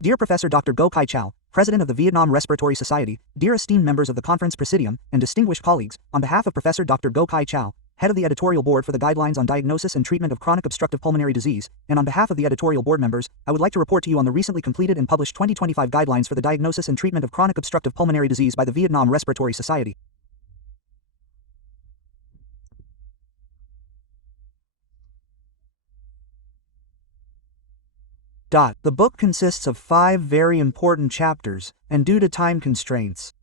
Dear Professor Dr. Go Kai Chow, President of the Vietnam Respiratory Society, dear esteemed members of the Conference Presidium, and distinguished colleagues, on behalf of Professor Dr. Go Kai Chow, Head of the Editorial Board for the Guidelines on Diagnosis and Treatment of Chronic Obstructive Pulmonary Disease, and on behalf of the editorial board members, I would like to report to you on the recently completed and published 2025 Guidelines for the Diagnosis and Treatment of Chronic Obstructive Pulmonary Disease by the Vietnam Respiratory Society. The book consists of 5 very important chapters, and due to time constraints,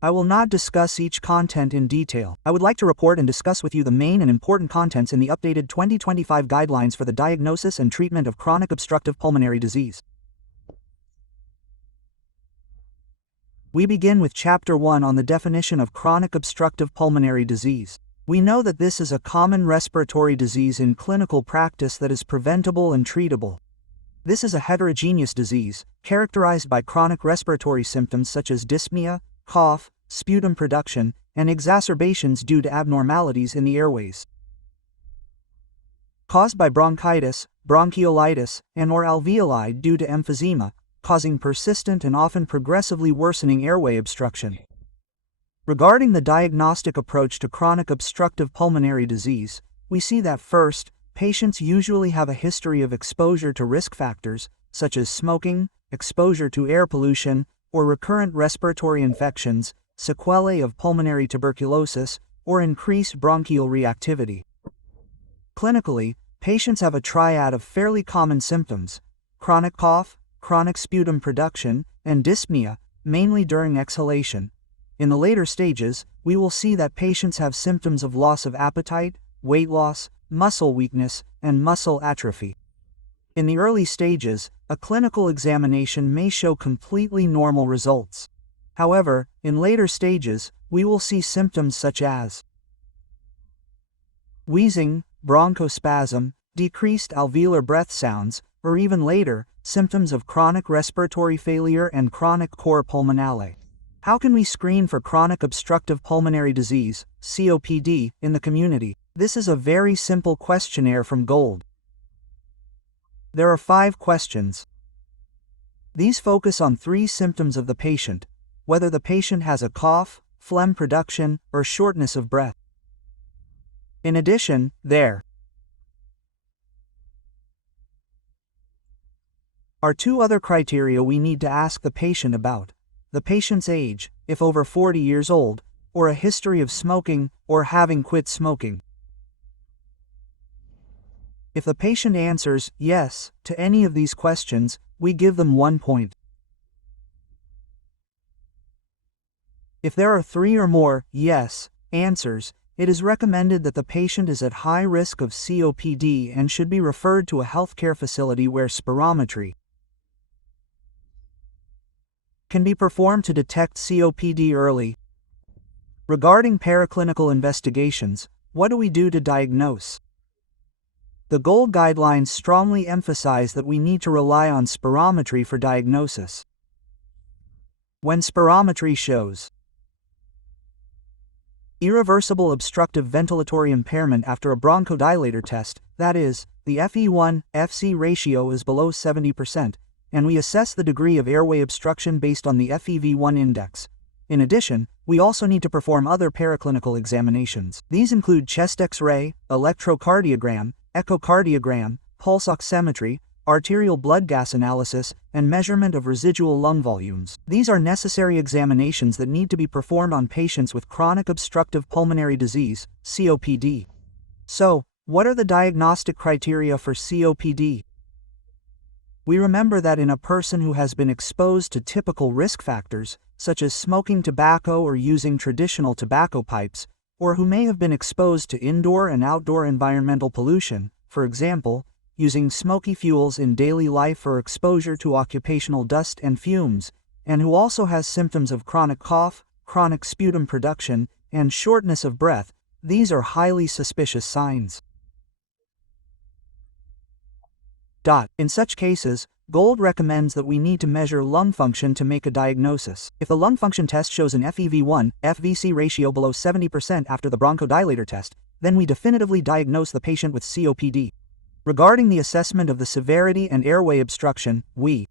I will not discuss each content in detail. I would like to report and discuss with you the main and important contents in the updated 2025 Guidelines for the Diagnosis and Treatment of Chronic Obstructive Pulmonary Disease. We begin with Chapter 1 on the definition of chronic obstructive pulmonary disease. We know that this is a common respiratory disease in clinical practice that is preventable and treatable. This is a heterogeneous disease, characterized by chronic respiratory symptoms such as dyspnea, cough, sputum production, and exacerbations due to abnormalities in the airways. Caused by bronchitis, bronchiolitis, and/or alveoli due to emphysema, causing persistent and often progressively worsening airway obstruction. Regarding the diagnostic approach to chronic obstructive pulmonary disease, we see that first, patients usually have a history of exposure to risk factors, such as smoking, exposure to air pollution, or recurrent respiratory infections, sequelae of pulmonary tuberculosis, or increased bronchial reactivity. Clinically, patients have a triad of fairly common symptoms: chronic cough, chronic sputum production, and dyspnea, mainly during exhalation. In the later stages, we will see that patients have symptoms of loss of appetite, weight loss, muscle weakness, and muscle atrophy. In the early stages, a clinical examination may show completely normal results. However, in later stages, we will see symptoms such as wheezing, bronchospasm, decreased alveolar breath sounds, or even later, symptoms of chronic respiratory failure and chronic cor pulmonale. How can we screen for chronic obstructive pulmonary disease, COPD, in the community? This is a very simple questionnaire from Gold. There are 5 questions. These focus on 3 symptoms of the patient: whether the patient has a cough, phlegm production, or shortness of breath. In addition, there are 2 other criteria we need to ask the patient about: the patient's age, if over 40 years old, or a history of smoking, or having quit smoking. If the patient answers yes to any of these questions, we give them 1 point. If there are 3 or more yes answers, it is recommended that the patient is at high risk of COPD and should be referred to a healthcare facility where spirometry can be performed to detect COPD early. Regarding paraclinical investigations, what do we do to diagnose? The Gold Guidelines strongly emphasize that we need to rely on spirometry for diagnosis. When spirometry shows irreversible obstructive ventilatory impairment after a bronchodilator test, that is, the FE1-FC ratio is below 70%, and we assess the degree of airway obstruction based on the FEV1 index. In addition, we also need to perform other paraclinical examinations. These include chest X-ray, electrocardiogram, echocardiogram, pulse oximetry, arterial blood gas analysis, and measurement of residual lung volumes. These are necessary examinations that need to be performed on patients with chronic obstructive pulmonary disease, COPD. So, what are the diagnostic criteria for COPD? We remember that in a person who has been exposed to typical risk factors, such as smoking tobacco or using traditional tobacco pipes, or who may have been exposed to indoor and outdoor environmental pollution, for example, using smoky fuels in daily life or exposure to occupational dust and fumes, and who also has symptoms of chronic cough, chronic sputum production, and shortness of breath, these are highly suspicious signs. In such cases, Gold recommends that we need to measure lung function to make a diagnosis. If the lung function test shows an FEV1-FVC ratio below 70% after the bronchodilator test, then we definitively diagnose the patient with COPD. Regarding the assessment of the severity and airway obstruction, we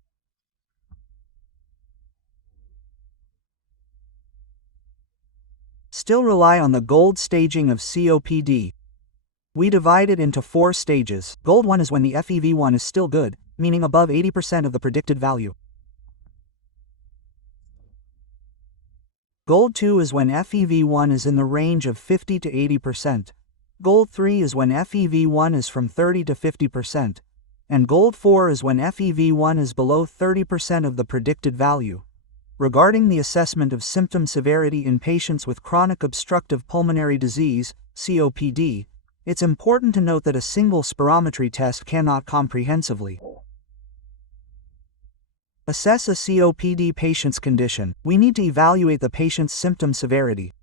still rely on the GOLD staging of COPD. We divide it into 4 stages. GOLD 1 is when the FEV1 is still good, meaning above 80% of the predicted value. GOLD 2 is when FEV1 is in the range of 50 to 80%. GOLD 3 is when FEV1 is from 30 to 50%. And GOLD 4 is when FEV1 is below 30% of the predicted value. Regarding the assessment of symptom severity in patients with chronic obstructive pulmonary disease, COPD, it's important to note that a single spirometry test cannot comprehensively assess a COPD patient's condition. We need to evaluate the patient's symptom severity.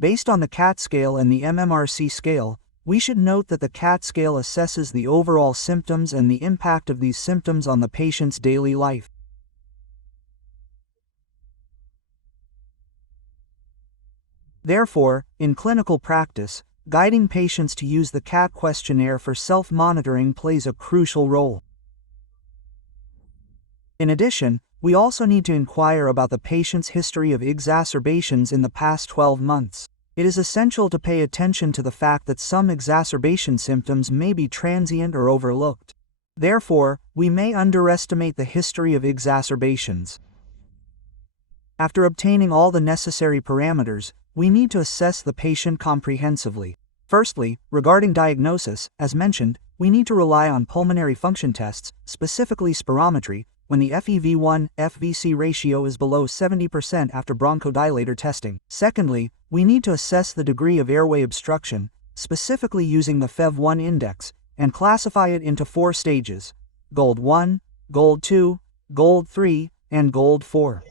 Based on the CAT scale and the MMRC scale, we should note that the CAT scale assesses the overall symptoms and the impact of these symptoms on the patient's daily life. Therefore, in clinical practice, guiding patients to use the CAT questionnaire for self-monitoring plays a crucial role. In addition, we also need to inquire about the patient's history of exacerbations in the past 12 months. It is essential to pay attention to the fact that some exacerbation symptoms may be transient or overlooked. Therefore, we may underestimate the history of exacerbations. After obtaining all the necessary parameters, we need to assess the patient comprehensively. Firstly, regarding diagnosis, as mentioned, we need to rely on pulmonary function tests, specifically spirometry, when the FEV1-FVC ratio is below 70% after bronchodilator testing. Secondly, we need to assess the degree of airway obstruction, specifically using the FEV1 index, and classify it into 4 stages: GOLD 1, GOLD 2, GOLD 3, and GOLD 4.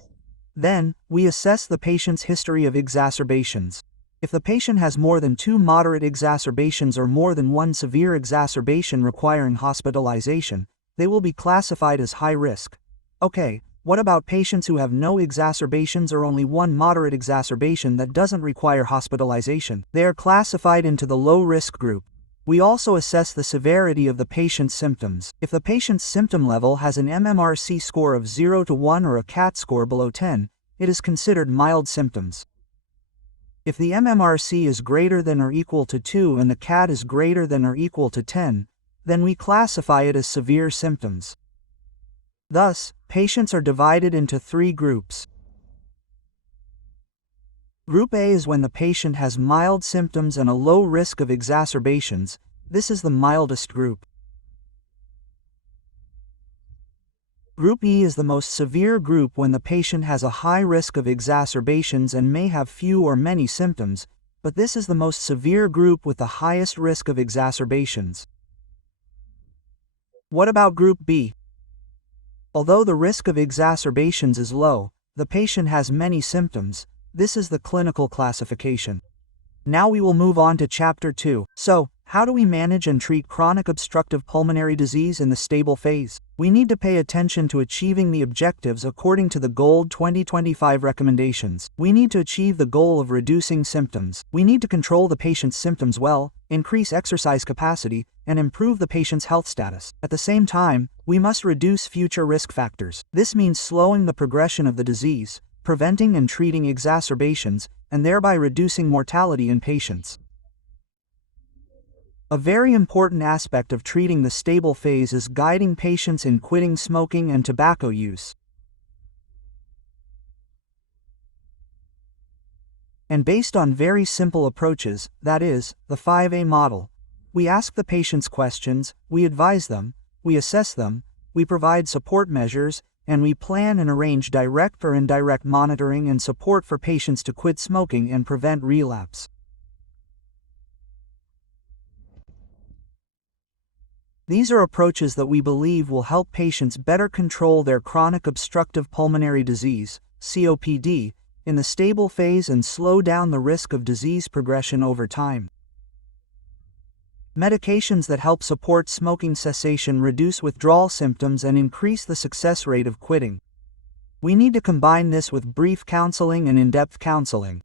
Then, we assess the patient's history of exacerbations. If the patient has more than 2 moderate exacerbations or more than 1 severe exacerbation requiring hospitalization, they will be classified as high risk. Okay, what about patients who have no exacerbations or only 1 moderate exacerbation that doesn't require hospitalization? They are classified into the low risk group. We also assess the severity of the patient's symptoms. If the patient's symptom level has an MMRC score of 0 to 1 or a CAT score below 10, it is considered mild symptoms. If the MMRC is greater than or equal to 2 and the CAT is greater than or equal to 10, then we classify it as severe symptoms. Thus, patients are divided into 3 groups. Group A is when the patient has mild symptoms and a low risk of exacerbations. This is the mildest group. Group E is the most severe group when the patient has a high risk of exacerbations and may have few or many symptoms, but this is the most severe group with the highest risk of exacerbations. What about Group B? Although the risk of exacerbations is low, the patient has many symptoms. This is the clinical classification. Now we will move on to Chapter 2. So, how do we manage and treat chronic obstructive pulmonary disease in the stable phase? We need to pay attention to achieving the objectives according to the GOLD 2025 recommendations. We need to achieve the goal of reducing symptoms. We need to control the patient's symptoms well, increase exercise capacity, and improve the patient's health status. At the same time, we must reduce future risk factors. This means slowing the progression of the disease, preventing and treating exacerbations, and thereby reducing mortality in patients. A very important aspect of treating the stable phase is guiding patients in quitting smoking and tobacco use. And based on very simple approaches, that is, the 5A model, we ask the patients questions, we advise them, we assess them, we provide support measures, and we plan and arrange direct or indirect monitoring and support for patients to quit smoking and prevent relapse. These are approaches that we believe will help patients better control their chronic obstructive pulmonary disease, COPD, in the stable phase and slow down the risk of disease progression over time. Medications that help support smoking cessation reduce withdrawal symptoms and increase the success rate of quitting. We need to combine this with brief counseling and in-depth counseling.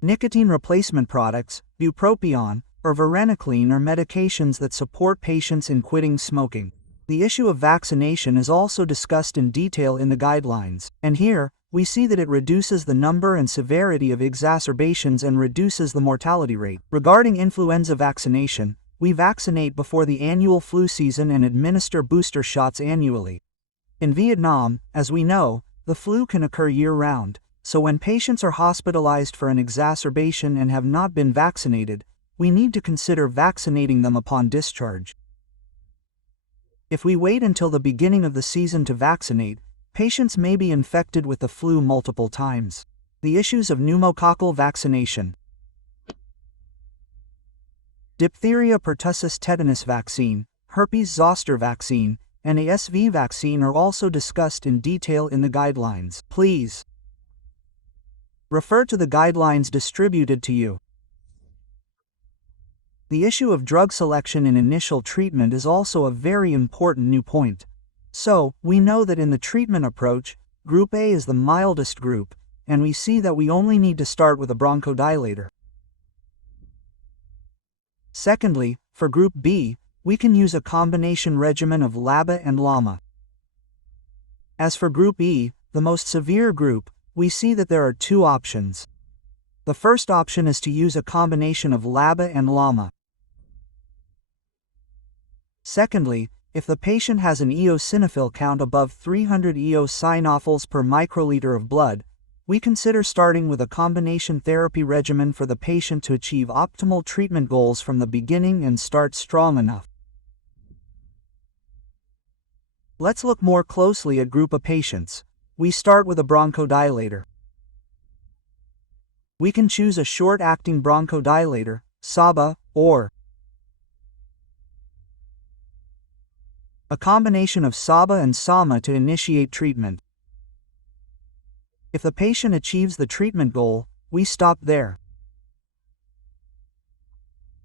Nicotine replacement products, bupropion, or varenicline are medications that support patients in quitting smoking. The issue of vaccination is also discussed in detail in the guidelines, and here, we see that it reduces the number and severity of exacerbations and reduces the mortality rate. Regarding influenza vaccination, we vaccinate before the annual flu season and administer booster shots annually. In Vietnam, as we know, the flu can occur year-round, so when patients are hospitalized for an exacerbation and have not been vaccinated, we need to consider vaccinating them upon discharge. If we wait until the beginning of the season to vaccinate, patients may be infected with the flu multiple times. The issues of pneumococcal vaccination. Diphtheria pertussis tetanus vaccine, herpes zoster vaccine, and ASV vaccine are also discussed in detail in the guidelines. Please refer to the guidelines distributed to you. The issue of drug selection in initial treatment is also a very important new point. So, we know that in the treatment approach, Group A is the mildest group, and we see that we only need to start with a bronchodilator. Secondly, for Group B, we can use a combination regimen of LABA and LAMA. As for Group E, the most severe group, we see that there are two options. The first option is to use a combination of LABA and LAMA. Secondly, if the patient has an eosinophil count above 300 eosinophils per microliter of blood, we consider starting with a combination therapy regimen for the patient to achieve optimal treatment goals from the beginning and start strong enough. Let's look more closely at Group A patients. We start with a bronchodilator. We can choose a short-acting bronchodilator, SABA, or a combination of SABA and SAMA to initiate treatment. If the patient achieves the treatment goal, we stop there.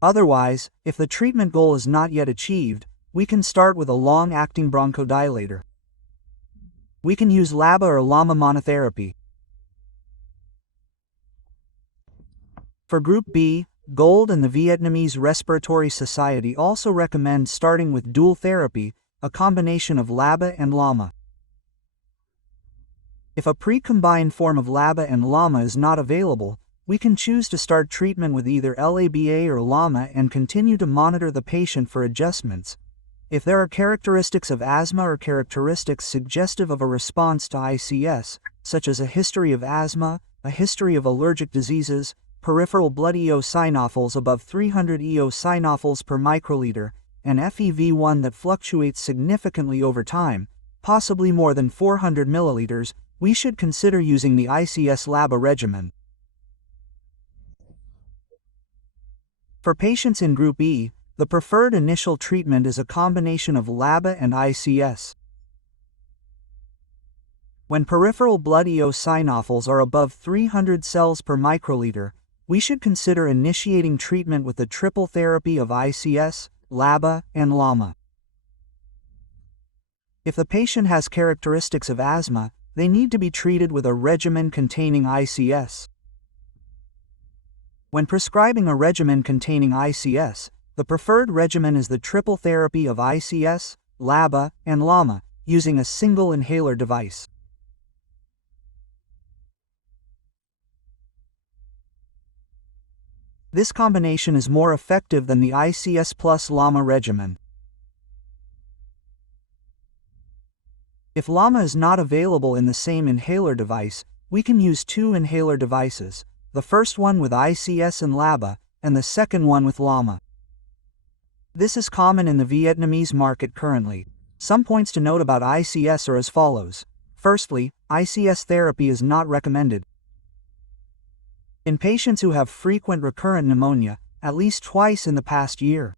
Otherwise, if the treatment goal is not yet achieved, we can start with a long-acting bronchodilator. We can use LABA or LAMA monotherapy. For Group B, GOLD and the Vietnamese Respiratory Society also recommend starting with dual therapy, a combination of LABA and LAMA. If a pre-combined form of LABA and LAMA is not available, we can choose to start treatment with either LABA or LAMA and continue to monitor the patient for adjustments. If there are characteristics of asthma or characteristics suggestive of a response to ICS, such as a history of asthma, a history of allergic diseases, peripheral blood eosinophils above 300 eosinophils per microliter, and FEV1 that fluctuates significantly over time, possibly more than 400 milliliters, we should consider using the ICS-LABA regimen. For patients in Group E, the preferred initial treatment is a combination of LABA and ICS. When peripheral blood eosinophils are above 300 cells per microliter, we should consider initiating treatment with the triple therapy of ICS, LABA, and LAMA. If the patient has characteristics of asthma, they need to be treated with a regimen containing ICS. When prescribing a regimen containing ICS, the preferred regimen is the triple therapy of ICS, LABA, and LAMA, using a single inhaler device. This combination is more effective than the ICS plus LAMA regimen. If LAMA is not available in the same inhaler device, we can use two inhaler devices, the first one with ICS and LABA, and the second one with LAMA. This is common in the Vietnamese market currently. Some points to note about ICS are as follows. Firstly, ICS therapy is not recommended in patients who have frequent recurrent pneumonia, at least twice in the past year.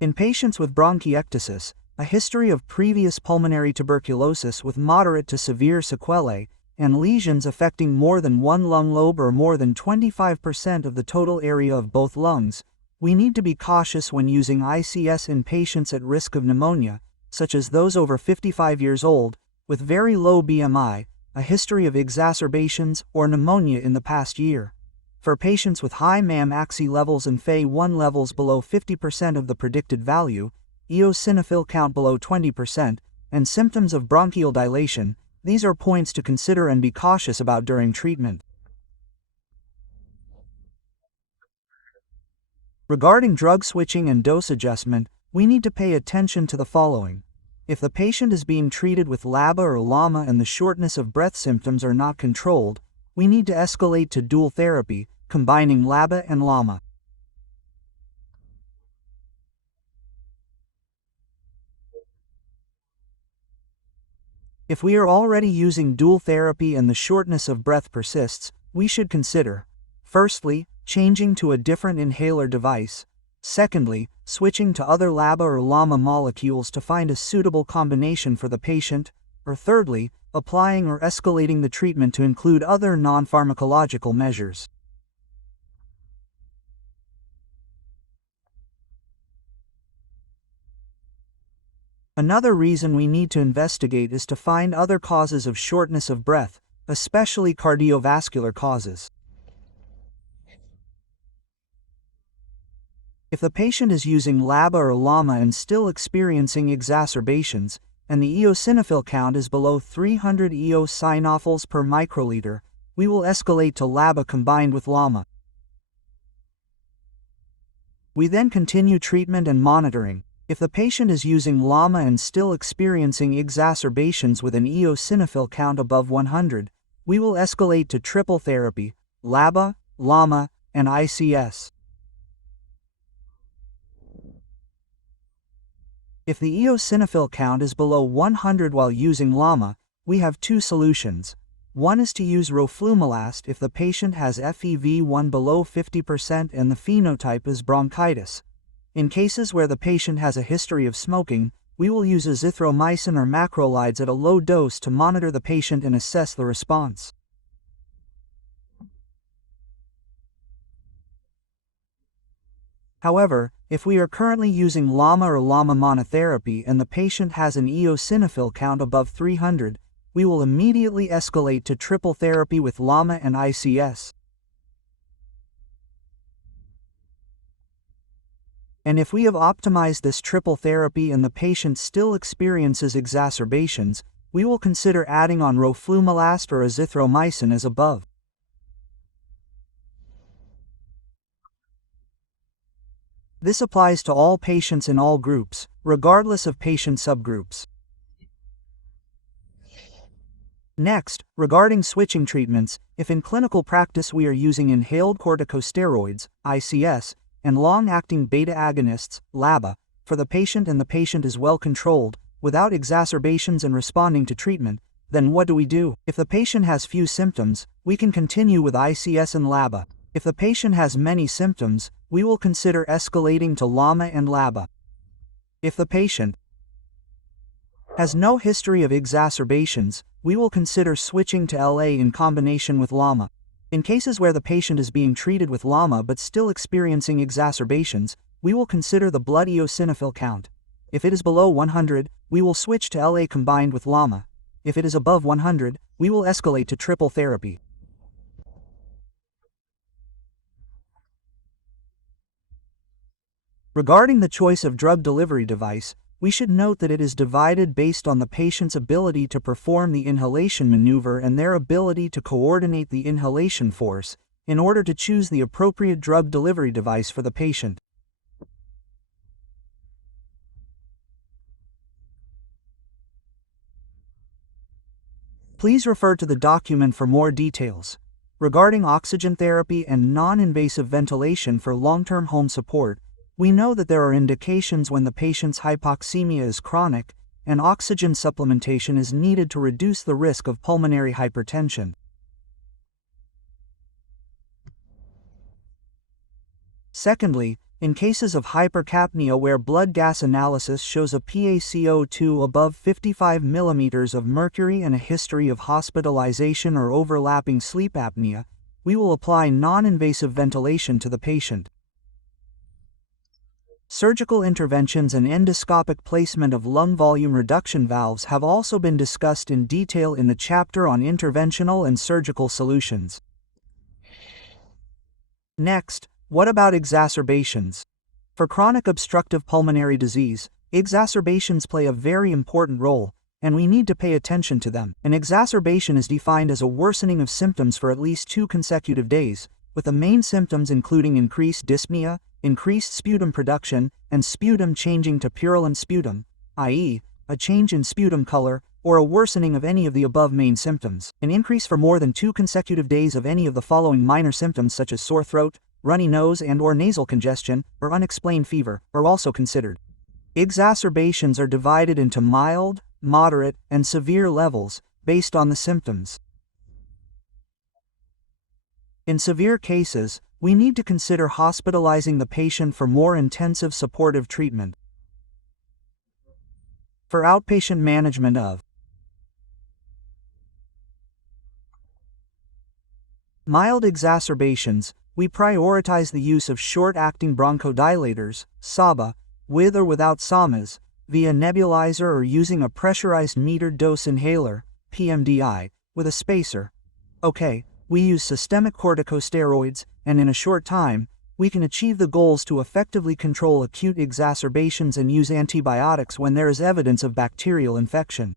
In patients with bronchiectasis, a history of previous pulmonary tuberculosis with moderate to severe sequelae, and lesions affecting more than one lung lobe or more than 25% of the total area of both lungs, we need to be cautious when using ICS in patients at risk of pneumonia, such as those over 55 years old, with very low BMI, a history of exacerbations or pneumonia in the past year. For patients with high MAM-AXI levels and Fe1 levels below 50% of the predicted value, eosinophil count below 20%, and symptoms of bronchial dilation, these are points to consider and be cautious about during treatment. Regarding drug switching and dose adjustment, we need to pay attention to the following. If the patient is being treated with LABA or LAMA and the shortness of breath symptoms are not controlled, we need to escalate to dual therapy, combining LABA and LAMA. If we are already using dual therapy and the shortness of breath persists, we should consider, firstly, changing to a different inhaler device, secondly, switching to other LABA or LAMA molecules to find a suitable combination for the patient, or thirdly, applying or escalating the treatment to include other non-pharmacological measures. Another reason we need to investigate is to find other causes of shortness of breath, especially cardiovascular causes. If the patient is using LABA or LAMA and still experiencing exacerbations, and the eosinophil count is below 300 eosinophils per microliter, we will escalate to LABA combined with LAMA. We then continue treatment and monitoring. If the patient is using LAMA and still experiencing exacerbations with an eosinophil count above 100, we will escalate to triple therapy, LABA, LAMA, and ICS. If the eosinophil count is below 100 while using LAMA, we have two solutions. One is to use roflumilast if the patient has FEV1 below 50% and the phenotype is bronchitis. In cases where the patient has a history of smoking, we will use azithromycin or macrolides at a low dose to monitor the patient and assess the response. However, if we are currently using LAMA or LAMA monotherapy and the patient has an eosinophil count above 300, we will immediately escalate to triple therapy with LAMA and ICS. And if we have optimized this triple therapy and the patient still experiences exacerbations, we will consider adding on roflumilast or azithromycin as above. This applies to all patients in all groups, regardless of patient subgroups. Next, regarding switching treatments, if in clinical practice we are using inhaled corticosteroids, ICS, and long-acting beta agonists, LABA, for the patient and the patient is well controlled, without exacerbations and responding to treatment, then what do we do? If the patient has few symptoms, we can continue with ICS and LABA. If the patient has many symptoms, we will consider escalating to LAMA and LABA. If the patient has no history of exacerbations, we will consider switching to LA in combination with LAMA. In cases where the patient is being treated with LAMA but still experiencing exacerbations, we will consider the blood eosinophil count. If it is below 100, we will switch to LA combined with LAMA. If it is above 100, we will escalate to triple therapy. Regarding the choice of drug delivery device, we should note that it is divided based on the patient's ability to perform the inhalation maneuver and their ability to coordinate the inhalation force, in order to choose the appropriate drug delivery device for the patient. Please refer to the document for more details. Regarding oxygen therapy and non-invasive ventilation for long-term home support, we know that there are indications when the patient's hypoxemia is chronic, and oxygen supplementation is needed to reduce the risk of pulmonary hypertension. Secondly, in cases of hypercapnia where blood gas analysis shows a PaCO2 above 55 mm of mercury and a history of hospitalization or overlapping sleep apnea, we will apply non-invasive ventilation to the patient. Surgical interventions and endoscopic placement of lung volume reduction valves have also been discussed in detail in the chapter on interventional and surgical solutions. Next, what about exacerbations? For chronic obstructive pulmonary disease, exacerbations play a very important role, and we need to pay attention to them. An exacerbation is defined as a worsening of symptoms for at least 2 consecutive days, with the main symptoms including increased dyspnea, increased sputum production, and sputum changing to purulent sputum, i.e., a change in sputum color, or a worsening of any of the above main symptoms. An increase for more than 2 consecutive days of any of the following minor symptoms such as sore throat, runny nose and/or nasal congestion, or unexplained fever, are also considered. Exacerbations are divided into mild, moderate, and severe levels, based on the symptoms. In severe cases, we need to consider hospitalizing the patient for more intensive supportive treatment. For outpatient management of mild exacerbations, we prioritize the use of short-acting bronchodilators, SABA, with or without SAMAs, via nebulizer or using a pressurized metered dose inhaler, PMDI, with a spacer. Okay, we use systemic corticosteroids, and in a short time, we can achieve the goals to effectively control acute exacerbations and use antibiotics when there is evidence of bacterial infection.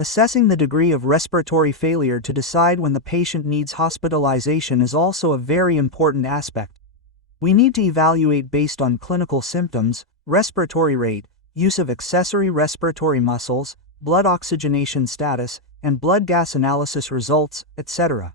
Assessing the degree of respiratory failure to decide when the patient needs hospitalization is also a very important aspect. We need to evaluate based on clinical symptoms, respiratory rate, use of accessory respiratory muscles, blood oxygenation status, and blood gas analysis results, etc.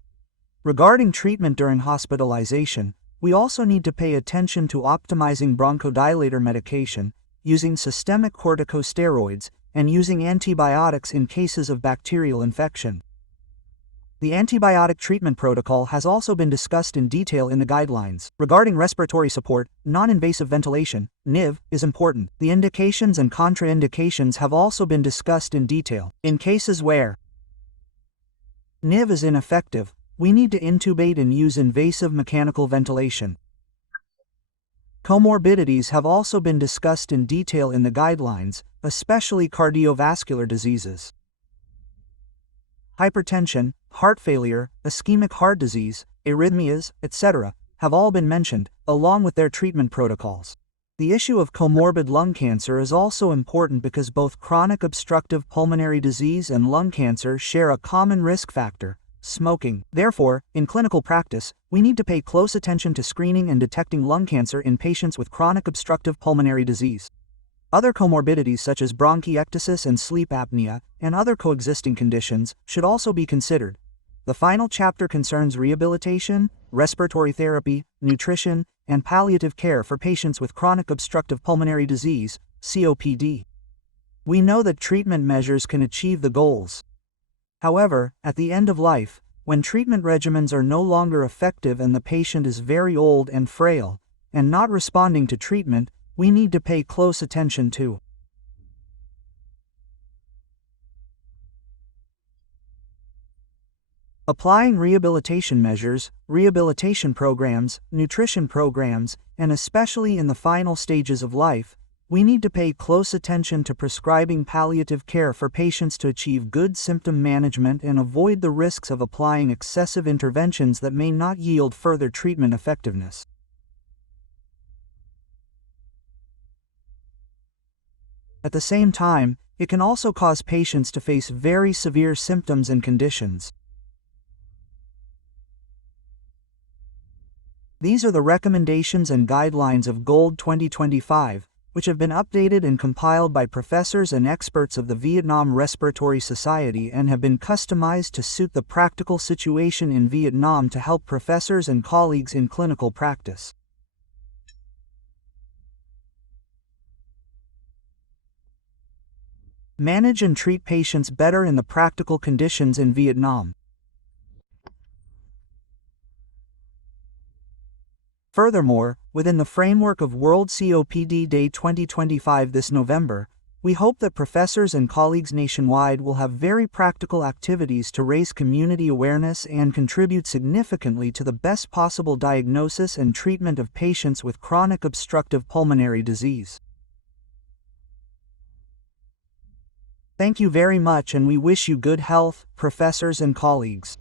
Regarding treatment during hospitalization, we also need to pay attention to optimizing bronchodilator medication, using systemic corticosteroids, and using antibiotics in cases of bacterial infection. The antibiotic treatment protocol has also been discussed in detail in the guidelines. Regarding respiratory support, non-invasive ventilation, NIV, is important. The indications and contraindications have also been discussed in detail. In cases where NIV is ineffective, we need to intubate and use invasive mechanical ventilation. Comorbidities have also been discussed in detail in the guidelines, especially cardiovascular diseases. Hypertension, heart failure, ischemic heart disease, arrhythmias, etc., have all been mentioned, along with their treatment protocols. The issue of comorbid lung cancer is also important because both chronic obstructive pulmonary disease and lung cancer share a common risk factor: smoking. Therefore, in clinical practice, we need to pay close attention to screening and detecting lung cancer in patients with chronic obstructive pulmonary disease. Other comorbidities such as bronchiectasis and sleep apnea, and other coexisting conditions, should also be considered. The final chapter concerns rehabilitation, respiratory therapy, nutrition, and palliative care for patients with chronic obstructive pulmonary disease, COPD. We know that treatment measures can achieve the goals. However, at the end of life, when treatment regimens are no longer effective and the patient is very old and frail, and not responding to treatment, we need to pay close attention to applying rehabilitation measures, rehabilitation programs, nutrition programs, and especially in the final stages of life, we need to pay close attention to prescribing palliative care for patients to achieve good symptom management and avoid the risks of applying excessive interventions that may not yield further treatment effectiveness. At the same time, it can also cause patients to face very severe symptoms and conditions. These are the recommendations and guidelines of GOLD 2025, which have been updated and compiled by professors and experts of the Vietnam Respiratory Society and have been customized to suit the practical situation in Vietnam to help professors and colleagues in clinical practice. Manage and treat patients better in the practical conditions in Vietnam. Furthermore, within the framework of World COPD Day 2025 this November, We hope that professors and colleagues nationwide will have very practical activities to raise community awareness and contribute significantly to the best possible diagnosis and treatment of patients with chronic obstructive pulmonary disease. Thank you very much, and we wish you good health, professors and colleagues.